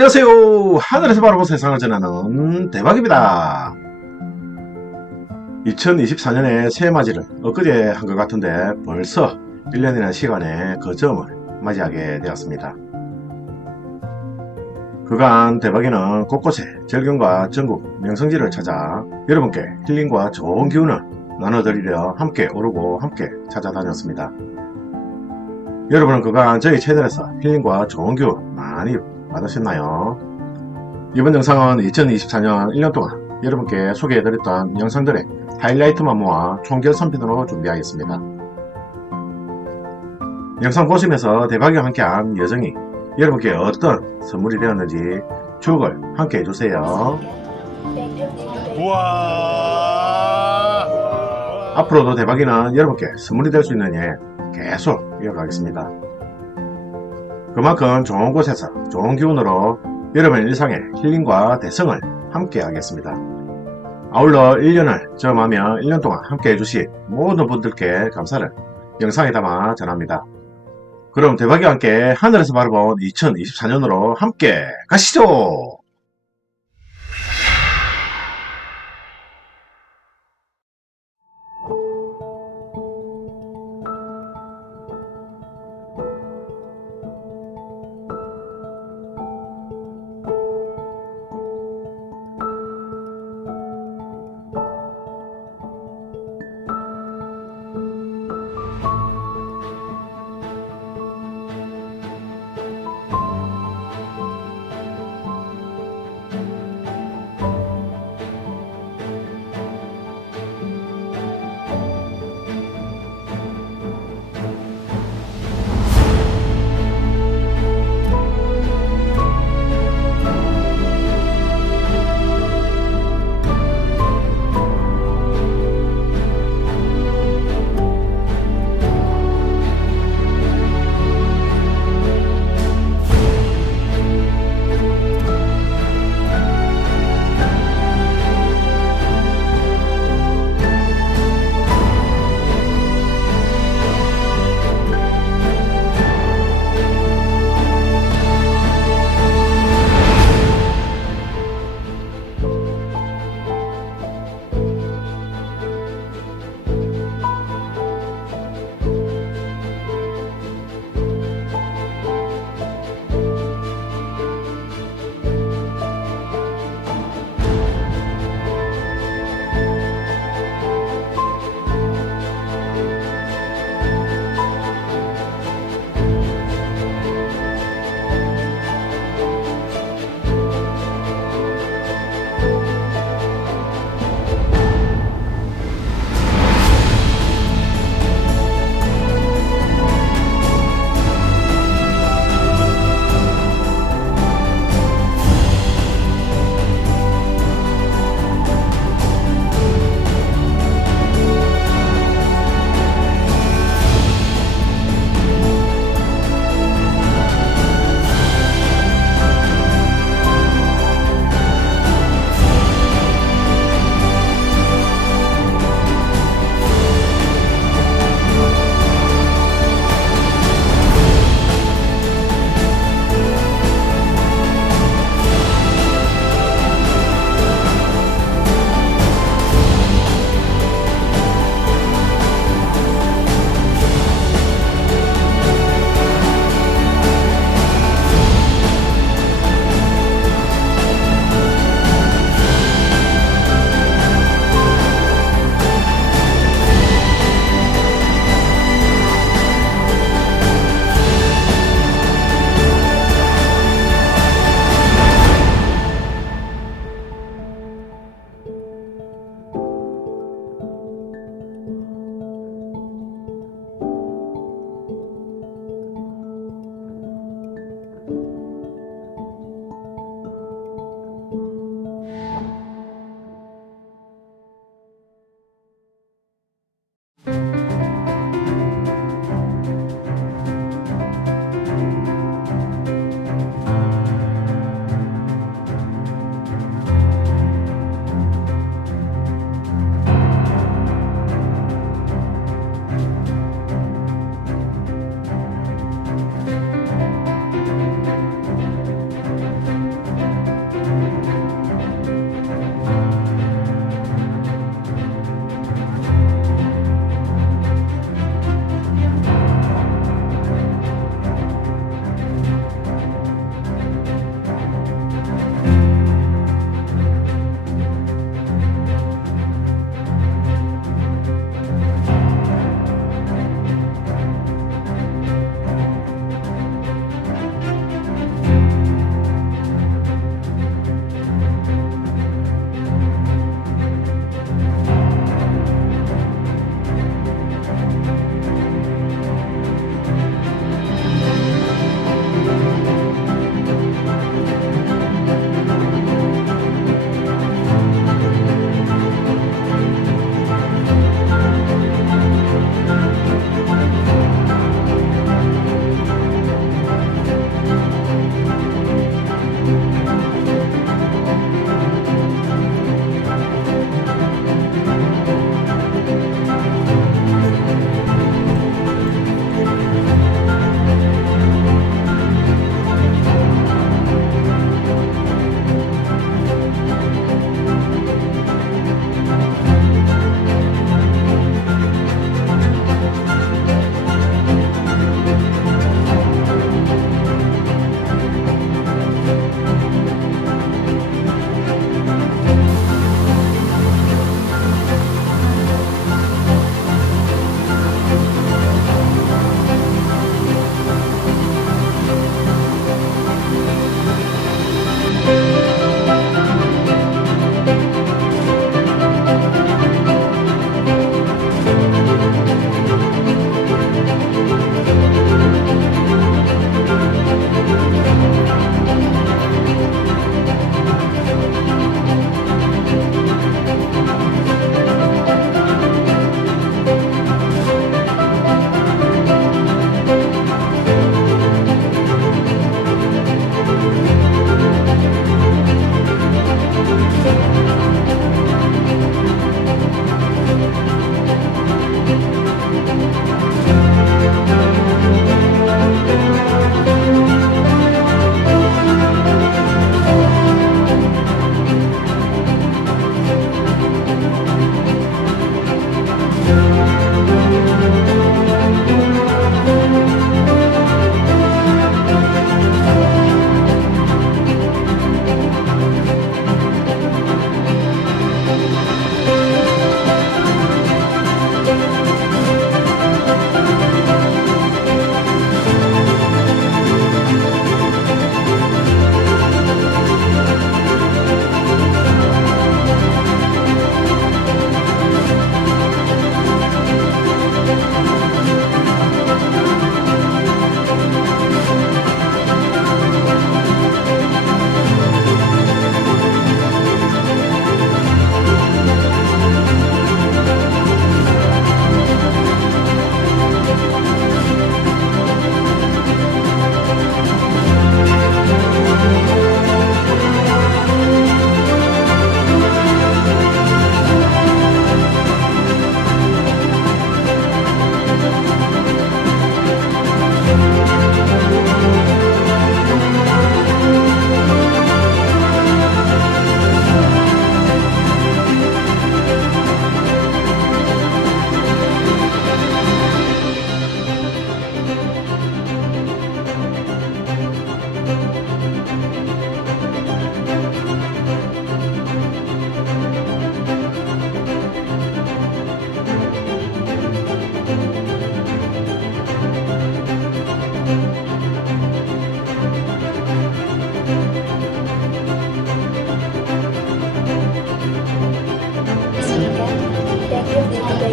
안녕하세요. 하늘에서 바라보 세상을 전하는 대박입니다. 2024년의 새해맞이를 엊그제 한 것 같은데 벌써 1년이라는 시간에 그 점을 맞이하게 되었습니다. 그간 대박이는 곳곳에 절경과 전국 명승지를 찾아 여러분께 힐링과 좋은 기운을 나눠드리려 함께 오르고 함께 찾아다녔습니다. 여러분은 그간 저희 채널에서 힐링과 좋은 기운 많이 받으셨나요? 이번 영상은 2024년 1년 동안 여러분께 소개해드렸던 영상들의 하이라이트만 모아 총결 선편으로 준비하겠습니다. 영상 보시면서 대박이와 함께한 여정이 여러분께 어떤 선물이 되었는지 추억을 함께 해주세요. 우와. 앞으로도 대박이는 여러분께 선물이 될 수 있는 일 계속 이어가겠습니다. 그만큼 좋은 곳에서 좋은 기운으로 여러분의 일상의 힐링과 대성을 함께 하겠습니다. 아울러 1년을 점하며 1년 동안 함께 해주신 모든 분들께 감사를 영상에 담아 전합니다. 그럼 대박이와 함께 하늘에서 바라본 2024년으로 함께 가시죠.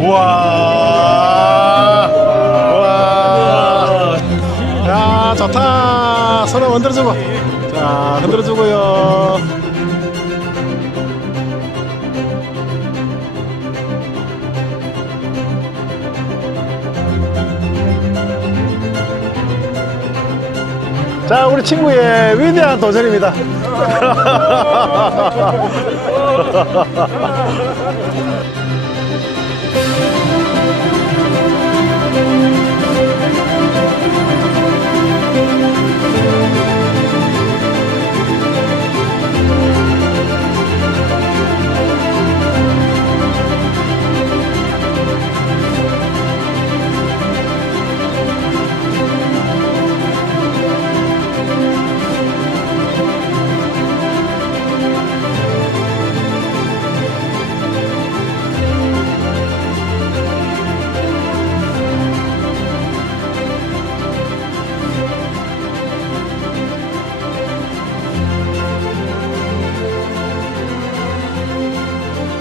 우와. 우와. 야, 좋다. 서로 흔들어주고. 자, 흔들어주고요. 자, 우리 친구의 위대한 도전입니다.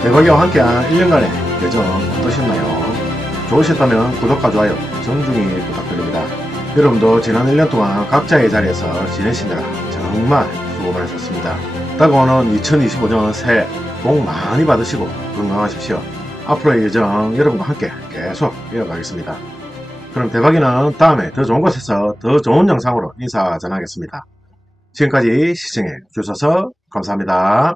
대박이와 함께한 1년간의 여정 어떠셨나요? 좋으셨다면 구독과 좋아요 정중히 부탁드립니다. 여러분도 지난 1년 동안 각자의 자리에서 지내시느라 정말 수고 많으셨습니다. 다가오는 2025년 새해 복 많이 받으시고 건강하십시오. 앞으로의 여정 여러분과 함께 계속 이어가겠습니다. 그럼 대박이는 다음에 더 좋은 곳에서 더 좋은 영상으로 인사 전하겠습니다. 지금까지 시청해 주셔서 감사합니다.